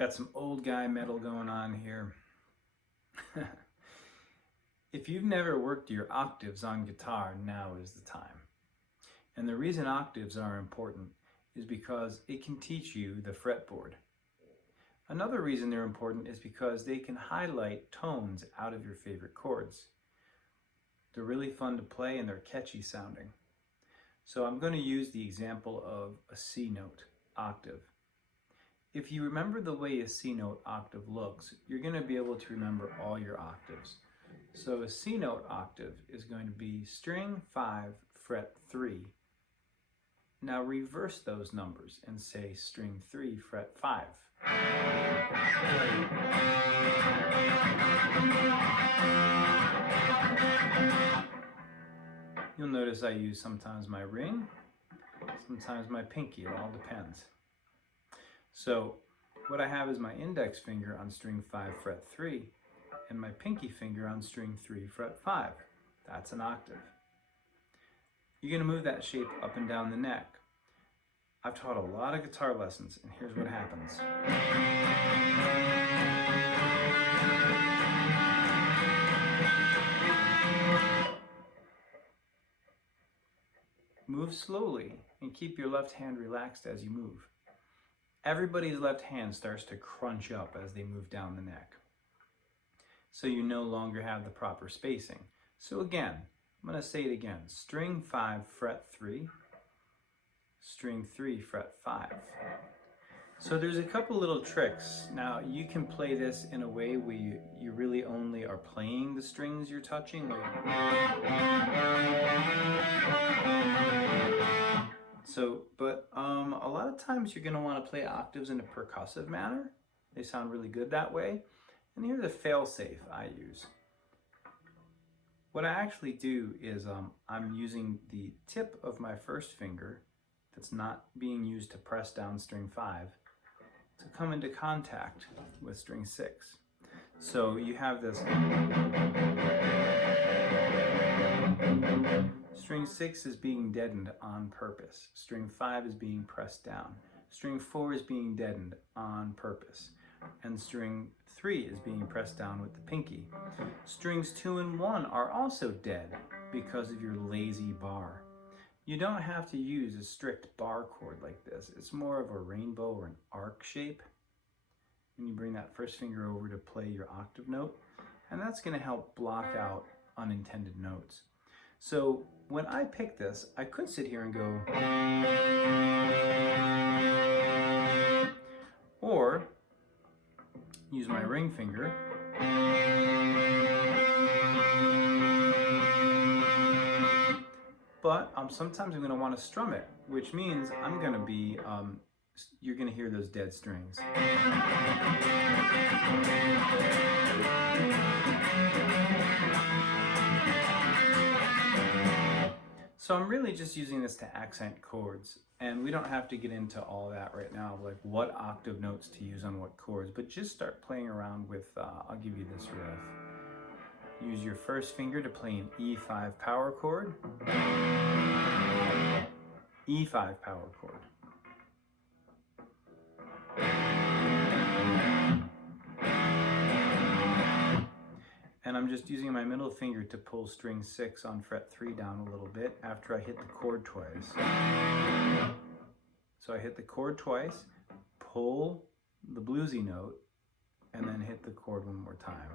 Got some old guy metal going on here. If you've never worked your octaves on guitar, now is the time. And the reason octaves are important is because it can teach you the fretboard. Another reason they're important is because they can highlight tones out of your favorite chords. They're really fun to play and they're catchy sounding. So I'm going to use the example of a C note octave. If you remember the way a C note octave looks, you're going to be able to remember all your octaves. So a C note octave is going to be string 5, fret 3. Now reverse those numbers and say string 3, fret 5. You'll notice I use sometimes my ring, sometimes my pinky, it all depends. So what I have is my index finger on string 5, fret 3, and my pinky finger on string 3, fret 5. That's an octave. You're going to move that shape up and down the neck. I've taught a lot of guitar lessons, and here's what happens. Move slowly and keep your left hand relaxed as you move. Everybody's left hand starts to crunch up as they move down the neck. So you no longer have the proper spacing. So again, I'm going to say it again. String 5, fret 3. String 3, fret 5. So there's a couple little tricks. Now you can play this in a way where you really only are playing the strings you're touching. But a lot of times you're going to want to play octaves in a percussive manner. They sound really good that way. And here's a fail-safe I use. What I actually do is I'm using the tip of my first finger that's not being used to press down string 5 to come into contact with string 6. So you have this. String 6 is being deadened on purpose. String 5 is being pressed down. String 4 is being deadened on purpose. And string 3 is being pressed down with the pinky. Strings 2 and 1 are also dead because of your lazy bar. You don't have to use a strict bar chord like this. It's more of a rainbow or an arc shape. And you bring that first finger over to play your octave note, and that's going to help block out unintended notes. So when I pick this, I could sit here and go, or use my ring finger, but sometimes I'm going to want to strum it, which means I'm going to be, you're going to hear those dead strings. So I'm really just using this to accent chords, and we don't have to get into all that right now, like what octave notes to use on what chords, but just start playing around with, I'll give you this riff. Use your first finger to play an E5 power chord, E5 power chord. And I'm just using my middle finger to pull string 6 on fret 3 down a little bit after I hit the chord twice. So I hit the chord twice, pull the bluesy note, and then hit the chord one more time.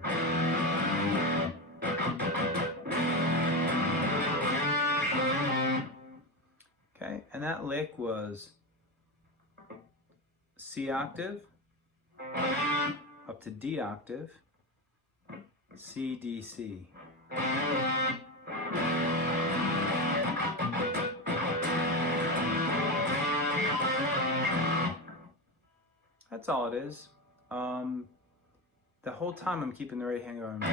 Okay, and that lick was C octave, up to D octave, C, D, C. That's all it is. The whole time I'm keeping the right hand going.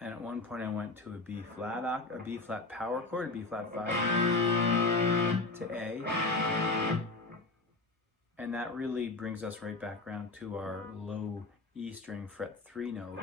And at one point I went to a B flat power chord, a B flat 5 to A. And that really brings us right back around to our low E string fret 3 note.